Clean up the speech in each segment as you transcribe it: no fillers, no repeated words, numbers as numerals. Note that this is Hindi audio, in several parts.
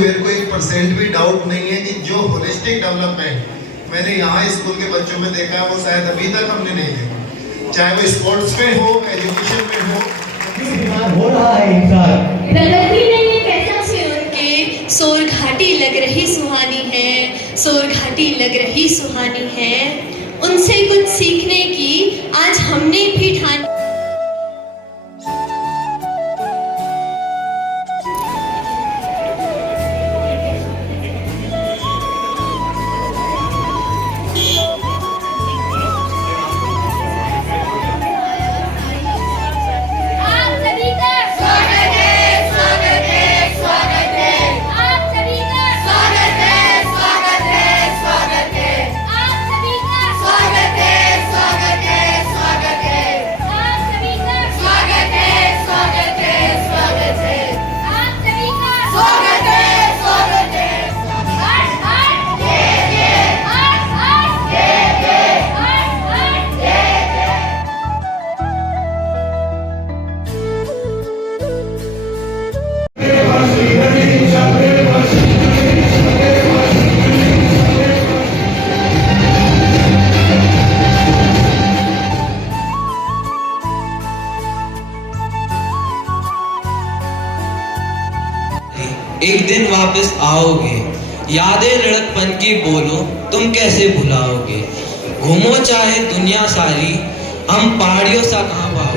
मेरे को 1% भी डाउट नहीं है कि जो होलिस्टिक डेवलपमेंट मैंने यहाँ स्कूल के बच्चों में देखा है वो शायद अभी तक हमने नहीं देखा, चाहे वो स्पोर्ट्स में हो, एजुकेशन में हो रहा है इंसान गलत ही नहीं है कैसा से उनके सोर घाटी लग रही सुहानी है, सोर घाटी लग रही सुहानी है। उनसे कुछ सीखने की आज हमने भी ठानी। एक दिन वापस आओगे, यादें लड़कपन की बोलो तुम कैसे भुलाओगे। घूमो चाहे दुनिया सारी, हम पहाड़ियों सा कहाँ पाओगे।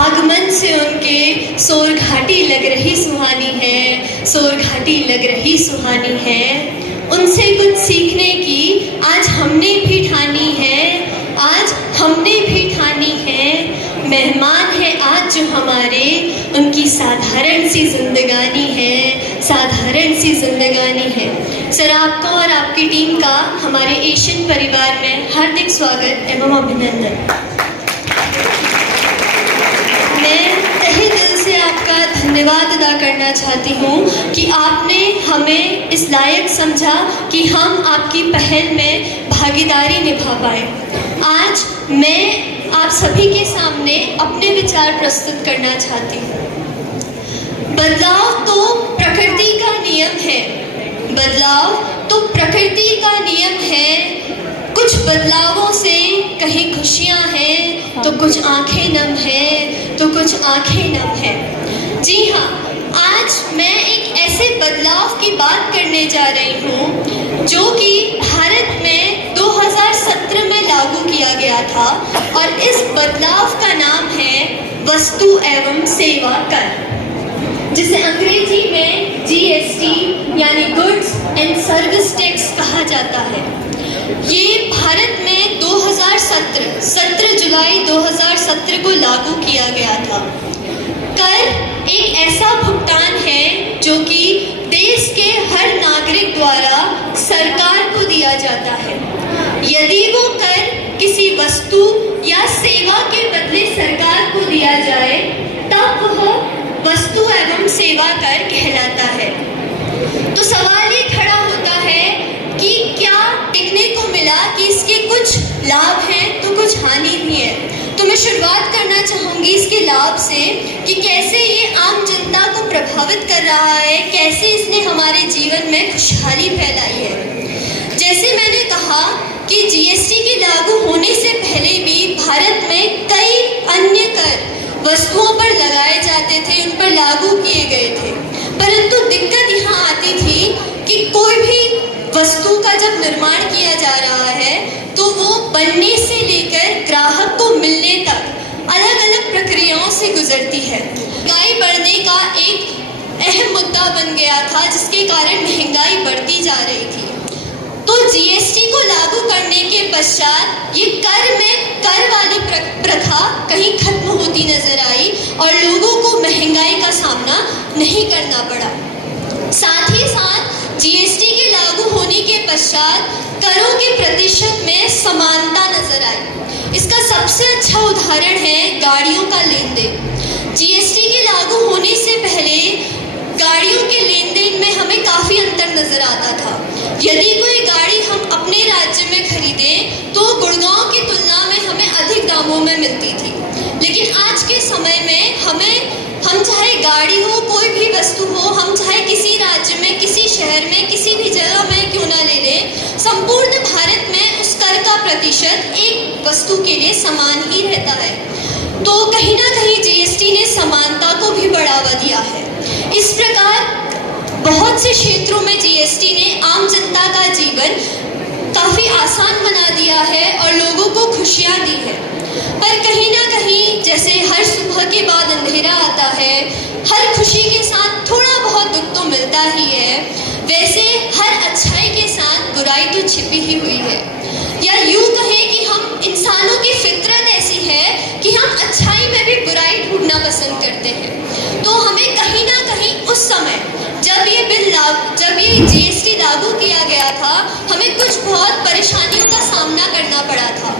आगमन से उनके सोर घाटी लग रही सुहानी है, सोर घाटी लग रही सुहानी है। उनसे कुछ सीखने की आज हमने भी ठानी है, आज हमने भी ठानी है। मेहमान है आज जो हमारे, उनकी साधारण सी जिंदगानी है, साधारण सी जिंदगानी है। सर, आपको और आपकी टीम का हमारे एशियन परिवार में हार्दिक स्वागत एवं अभिनंदन। मैं तहे दिल से आपका धन्यवाद अदा करना चाहती हूँ कि आपने हमें इस लायक समझा कि हम आपकी पहल में भागीदारी निभा पाए। आज मैं आप सभी के सामने अपने विचार प्रस्तुत करना चाहती हूँ। बदलाव तो प्रकृति का नियम है, बदलाव तो प्रकृति का नियम है। कुछ बदलावों से कहीं खुशियाँ हैं तो कुछ आंखें नम हैं, तो कुछ आंखें नम हैं। जी हाँ, आज मैं एक ऐसे बदलाव की बात करने जा रही हूँ जो कि भारत में 2017 में लागू किया गया था और इस बदलाव का नाम है वस्तु एवं सेवा कर, जिसे अंग्रेजी में GST यानी गुड्स एंड सर्विस टैक्स कहा जाता है। ये भारत में 17 जुलाई 2017 को लागू किया गया था। कर एक ऐसा भुगतान है जो कि देश के हर नागरिक द्वारा सरकार को दिया जाता है। यदि वो कर किसी वस्तु या सेवा के बदले सरकार को दिया जाए तब वह वस्तु एवं सेवा कर कहलाता है। तो सवाल ये खड़ा होता है कि क्या देखने को मिला कि इसके कुछ लाभ हैं तो कुछ हानि भी है। तो मैं शुरुआत करना चाहूँगी इसके लाभ से कि कैसे ये आम जनता को प्रभावित कर रहा है, कैसे इसने हमारे जीवन में खुशहाली फैलाई है। जैसे मैंने कहा कि जीएसटी के लागू होने से पहले भी भारत में कई अन्य कर वस्तुओं पर लगाए जाते थे, उन पर लागू किए गए थे, परंतु दिक्कत यहाँ आती थी कि कोई भी वस्तु का जब निर्माण किया जा रहा है तो वो बनने से लेकर ग्राहक को मिलने तक अलग अलग प्रक्रियाओं से गुजरती है। महंगाई बढ़ने का एक अहम मुद्दा बन गया था, जिसके कारण महंगाई बढ़ती जा रही थी। तो जीएसटी को लागू करने के पश्चात ये कर वाली प्रथा कहीं खत्म होती नजर आई और लोगों को महंगाई का सामना नहीं करना पड़ा। साथ ही साथ जीएसटी के लागू होने के पश्चात करों के प्रतिशत में समानता नजर आई। इसका सबसे अच्छा उदाहरण है गाड़ियों का लेन देन। जीएसटी के लागू होने से पहले गाड़ियों के लेन देन में हमें काफ़ी अंतर नजर आता था। यदि कोई गाड़ी हम अपने राज्य में खरीदें तो गुड़गांव की तुलना में हमें अधिक दामों में मिलती थी, लेकिन आज के समय में हम चाहे गाड़ी हो, कोई भी वस्तु हो, हम चाहे किसी राज्य में, किसी शहर में, किसी भी जगह में क्यों ना ले लें, संपूर्ण भारत में उस कर का प्रतिशत एक वस्तु के लिए समान ही रहता है। तो कहीं ना कहीं जीएसटी ने समानता को भी बढ़ावा दिया है। इस प्रकार बहुत से क्षेत्रों में जीएसटी ने आम जनता का जीवन काफ़ी आसान बना दिया है और लोगों को खुशियाँ दी है। पर कहीं ना कहीं जैसे हर सुबह के बाद अंधेरा आता है, हर खुशी के साथ थोड़ा बहुत दुख तो मिलता ही है, वैसे हर अच्छाई के साथ बुराई तो छिपी ही हुई है। या यूँ कहें कि हम इंसानों की फितरत ऐसी है कि हम अच्छाई में भी बुराई ढूंढना पसंद करते हैं। तो हमें कहीं ना कहीं उस समय जब ये जीएसटी लागू किया गया था, हमें कुछ बहुत परेशानियों का सामना करना पड़ा था।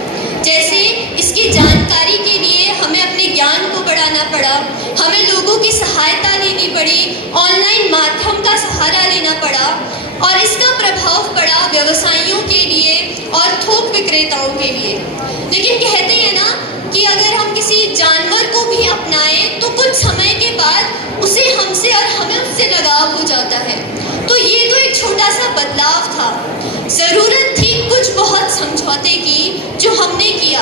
जैसे इसकी जानकारी के लिए हमें अपने ज्ञान को बढ़ाना पड़ा, हमें लोगों की सहायता लेनी पड़ी, ऑनलाइन माध्यम का सहारा लेना पड़ा और इसका प्रभाव पड़ा व्यवसायियों के लिए और थोक विक्रेताओं के लिए। लेकिन कहते हैं ना कि अगर हम किसी जानवर को भी अपनाएं तो कुछ समय के बाद उसे हमसे और हमें उससे लगाव हो जाता है। तो ये तो एक छोटा सा बदलाव था, ज़रूरत थी कुछ बहुत समझौते की जो हमने किया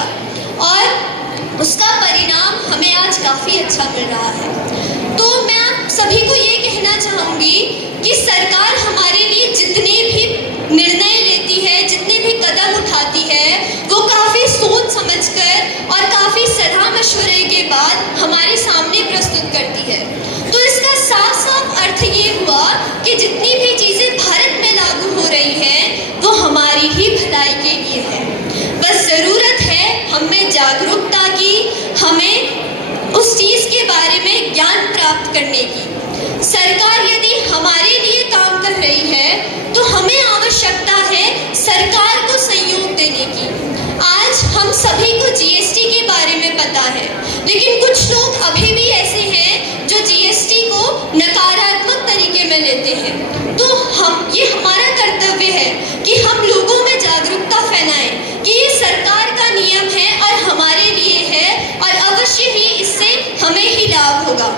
और उसका परिणाम हमें आज काफ़ी अच्छा मिल रहा है। तो मैं आप सभी को ये कहना चाहूँगी कि सरकार हमारे लिए जितने भी निर्णय लेती है, जितने भी कदम उठाती है, वो काफ़ी सोच समझकर और काफ़ी सलाह मशवरे के बाद हमारे सामने प्रस्तुत करती है। तो इसका साफ साफ अर्थ ये हुआ कि जितनी भी चीज़ें भारत में लागू हो रही हैं वो हमारी ही भलाई के लिए है। बस ज़रूरत है हमें जागरूकता की, हमें उस चीज़ के बारे में ज्ञान प्राप्त करने की। सरकार यदि हमारे लिए काम कर रही है तो हमें आवश्यकता है सरकार को सहयोग देने की। आज हम सभी को जीएसटी के बारे में पता है, लेकिन कुछ लोग अभी भी ऐसे हैं जो जीएसटी को नकारात्मक तरीके में लेते हैं। तो ये हमारा कर्तव्य है कि हम लोगों में जागरूकता फैलाएं कि ये सरकार का नियम है और हमारे लिए है और अवश्य ही इससे हमें ही लाभ होगा।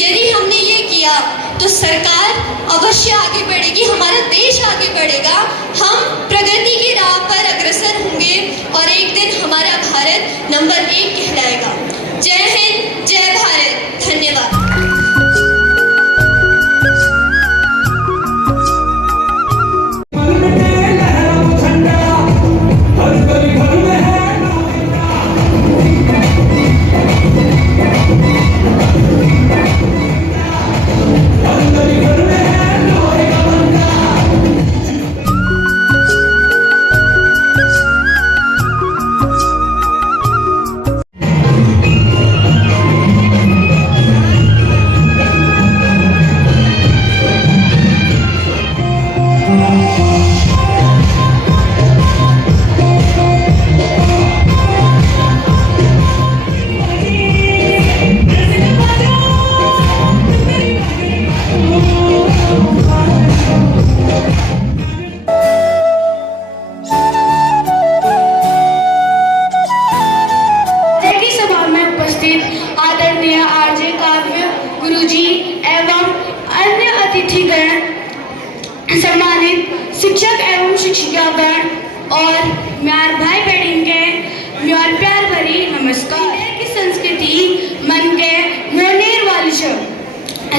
यदि हमने ये किया तो सरकार अवश्य आगे बढ़ेगी, हमारा देश आगे बढ़ेगा, हम प्रगति की राह पर अग्रसर होंगे और एक दिन हमारा भारत नंबर 1 कहलाएगा। जय हिंद, जय भारत, धन्यवाद। एवं अन्य अतिथिगण, सम्मानित शिक्षक एवं शिक्षिकागण और म्यार भाई बहन के म्यार प्यार भरी नमस्कार की संस्कृति मन के मोनेर वाली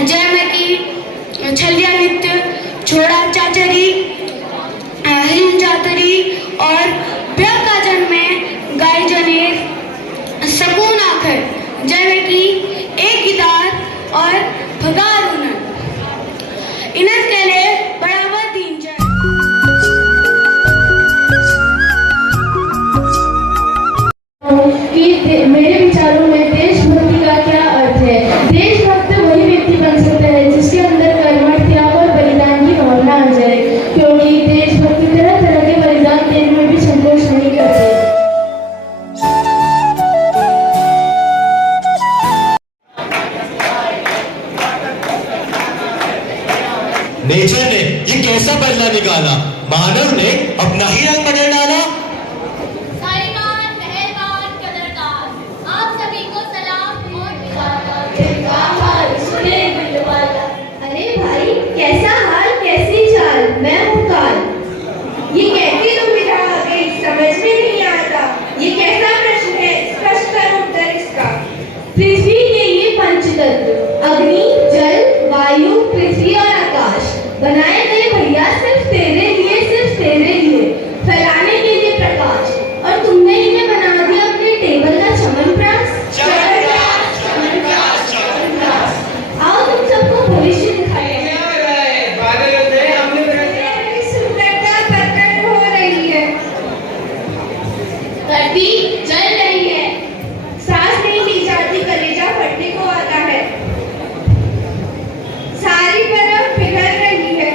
जैमें कि छलिया नृत्य, छोड़ा चाचरी, हिल जातरी और ब्याह काजन में गाय जनेर सकून आखर जैमें कि एक गिटार और भगार उनन इन्हें के लिए बढ़ावा दीन जाए। कि मेरे विचारों में देशभक्ति का क्या अर्थ है। देशभक्त वही व्यक्ति बन सकता है जिसके अंदर कर्मठ, त्याग और बलिदान की भावना आ जाए, क्योंकि देशभक्ति तरह तरह के बलिदान देने में भी संकोच नहीं करते। नेचर ने ये कैसा बदला निकाला, मानव ने अपना ही रंग बदल डाला। साईमान, मेहरबान, कदरदान, आप सभी को सलाम और अरे भाई, कैसा हाल कैसी चाल, मैं हूँ काल। ये कैसी दुविधा आ गई, समझ में नहीं आता। ये कैसा प्रश्न है, स्पष्ट करो उत्तर इसका। पृथ्वी के ये पंचतत्व अग्नि, जल, वायु, पृथ्वी और आकाश बनाए गए भैया सिर्फ तेरे लिए, फैलाने के लिए प्रकाश, और तुमने इन्हें बना दिया अपने टेबल का चमनप्रास। आओ तुम सबको भविष्य दिखाते हैं। सुंदरता प्रकट हो रही है, धरती जल रही है, सांस नहीं ली जाती, कलेजा फटने को आता है, सारी बर्फ पिघल रही है,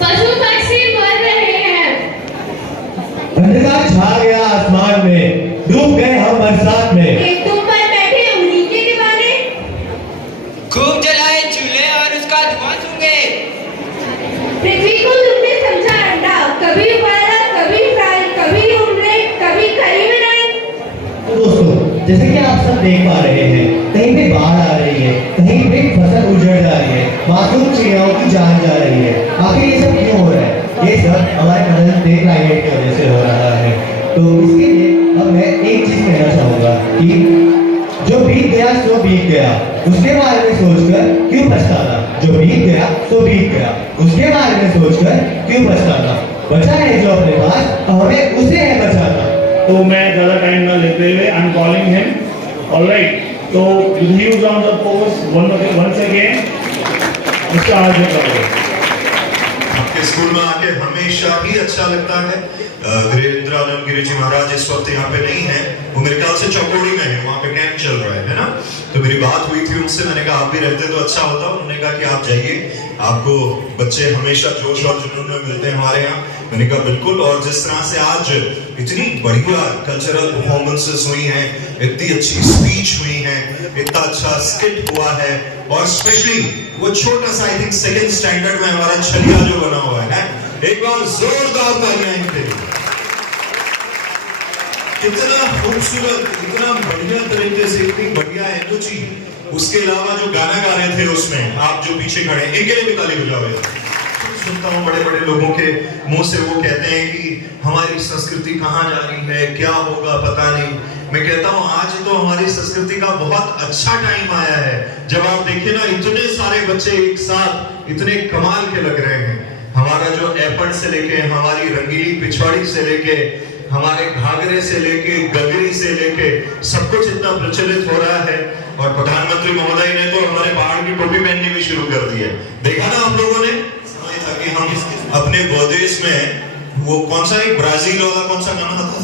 पशु पक्षी मर रहे हैं, अंधकार छा गया आसमान में, डूब गए हम बरसात में। एक तुम पर बैठे उन्हीं के दीवाने, खूब जलाए चूल्हे और उसका धुआं सूंघे। पृथ्वी को तुमने समझा अंडा, कभी उबाला, कभी फ्राई, कभी ऑमलेट, कभी करी बनाई। दोस्तों, जैसे कि आप सब देख पा रहे हैं, कहीं पे बाढ़ आ रही है, कहीं पे फसल उजड़ जा रही है, मासूम चिड़ियाओं की जान जा रही है। आखिर ये सब क्यों हो रहा है? ये सब हमारे बदलते क्लाइमेट की वजह से हो रहा है। तो इसके लिए अब मैं एक चीज कहना चाहूंगा कि जो बीत गया सो बीत गया, उसके बारे में सोचकर क्यों पछताना। जो बीत गया सो बीत गया, उसके बारे में सोचकर क्यों पछताना। बचा है जो अपने पास, हमें उसे है बचाना। तो मैं ज़्यादा टाइम ना लेते हुए I am calling him. Alright, तो news on the post once again उसका आज में करेंगे। आपके स्कूल में आके हमेशा ही अच्छा लगता है। वीरेंद्र आलमगिरी जी महाराज इस वक्त यहाँ पे नहीं है, वो मेरे ख्याल से चौकोड़ी में है, वहाँ पे कैंप चल रहा है ना। तो मेरी बात हुई थी उनसे, मैंने कहा आप भी रहते तो अच्छा होता। उन्होंने कहा कि आप जाइए, आपको बच्चे हमेशा जोश और जुनून में मिलते हैं हमारे यहाँ। मैंने कहा बिल्कुल। और जिस तरह से आज इतनी बढ़िया कल्चरल परफॉर्मेंसेस हुई हैं, इतनी अच्छी स्पीच हुई है, इतना अच्छा स्किट हुआ है, और स्पेशली वो छोटा सा आई थिंक सेकंड स्टैंडर्ड में हमारा छलिया जो बना हुआ है, एक बार जोरदार तालियां इनके लिए। कितना खूबसूरत, इतना बढ़िया तरीके से, इतनी बढ़िया एनर्जी। उसके अलावा जो गाना गा रहे थे उसमें आप जो पीछे खड़े हैं, इनके लिए भी ताली बजाओ। सुनता हूँ बड़े बड़े लोगों के मुंह से, वो कहते हैं कि हमारी संस्कृति कहाँ जा रही है, क्या होगा पता नहीं। मैं कहता हूँ आज तो हमारी संस्कृति का बहुत अच्छा टाइम आया है। जब आप देखिए ना, इतने सारे बच्चे एक साथ इतने कमाल के लग रहे हैं। हमारा जो एपड़ से लेके, हमारी रंगीली पिछवाड़ी से लेके, हमारे घाघरे से लेके, गगरी से लेके, सब कुछ इतना प्रचलित हो रहा है। और प्रधानमंत्री महोदय ने तो हमारे पहाड़ की टोपी पहननी भी शुरू कर दी है। देखा ना आप लोगों ने, ताकि हम अपने गोदेश में वो कौन सा एक ब्राजील वाला कौन सा गाना था,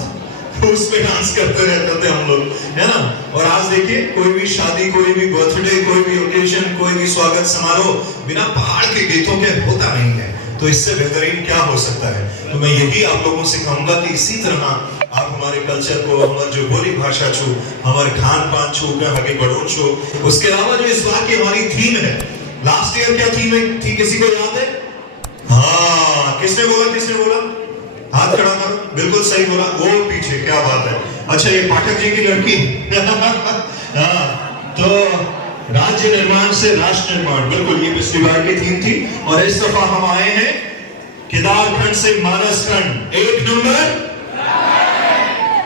उस पे डांस करते रहते थे हम लोग, है ना। और आज देखिए, कोई भी शादी, कोई भी बर्थडे, कोई भी ओकेजन, कोई भी स्वागत समारोह बिना पहाड़ के गीतों के होता नहीं है। तो इससे बेहतरीन क्या हो सकता है। तो मैं यही आप लोगों से कहूंगा कि इसी तरह आप हमारे कल्चर को, हमारे जो बोली भाषा छू, हमारे खान पान छू, आगे बढ़ो छू। उसके अलावा जो इस बार की हमारी थीम है, लास्ट ईयर क्या थीम थी, किसी को याद है? हाँ, किसने बोला? हाथ खड़ा करो। बिल्कुल सही बोला, वो पीछे, क्या बात है। अच्छा, ये पाठक जी की लड़की हाँ, तो राज्य निर्माण से राष्ट्र निर्माण, बिल्कुल ये पिछली बार की थीम थी। और इस दफा हम आए हैं केदारखंड से मानसखंड। 1 नंबर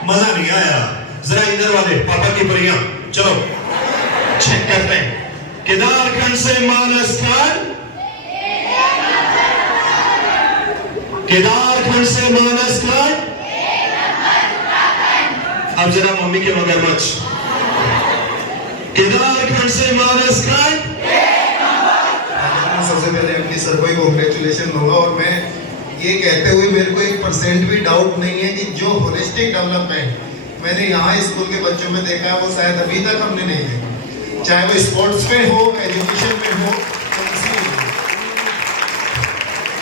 मजा नहीं आया, जरा इधर वाले पापा की परियां चलो चेक करते हैं। केदारखंड से मानसखंड, केदारखंड से मानसखंड। अब जरा मम्मी के मगरमच्छ। केदारखंड से मानसखंड। सबसे पहले अपनी सर को कॉन्ग्रेचुलेशन दूंगा और मैं ये कहते हुए मेरे को 1% भी डाउट नहीं है कि जो होलिस्टिक डेवलपमेंट मैंने यहाँ स्कूल के बच्चों में देखा है वो शायद अभी तक हमने नहीं देखा, चाहे वो स्पोर्ट्स में हो, एजुकेशन में हो, किसी में हो।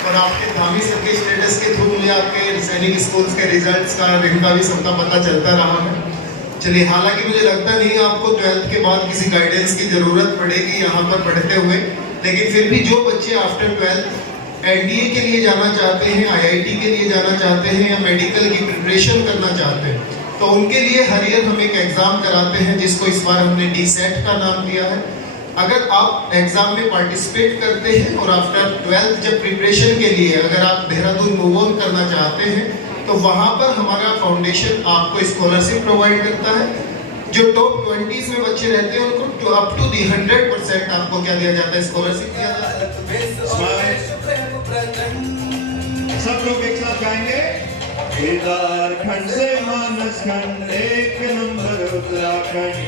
और आपके धामी सर के स्टेटस के थ्रू मुझे आपके सैनिक स्कूल्स के रिजल्ट्स का, इनका भी सबका पता चलता रहा है। चलिए, हालांकि मुझे लगता नहीं आपको 12th के बाद किसी गाइडेंस की जरूरत पड़ेगी यहाँ पर पढ़ते हुए, लेकिन फिर भी जो बच्चे आफ्टर 12th एनडीए के लिए जाना चाहते हैं, आईआईटी के लिए जाना चाहते हैं या मेडिकल की प्रिपरेशन करना चाहते हैं, तो उनके लिए हर ईयर हम एक एग्जाम कराते हैं जिसको इस बार हमने डीसेट का नाम दिया है। अगर आप एग्जाम में पार्टिसिपेट करते हैं और आफ्टर 12th जब प्रिपरेशन के लिए अगर आप देहरादून मूव ऑन करना चाहते हैं तो वहां पर हमारा फाउंडेशन आपको स्कॉलरशिप प्रोवाइड करता है। जो टॉप 20s में बच्चे रहते हैं उनको अप टू 100% आपको क्या दिया जाता है, स्कॉलरशिप दिया जाता है। सब लोग एक साथ गाएंगे। केदारखंड से मानसखंड, 1 नंबर उत्तराखंड।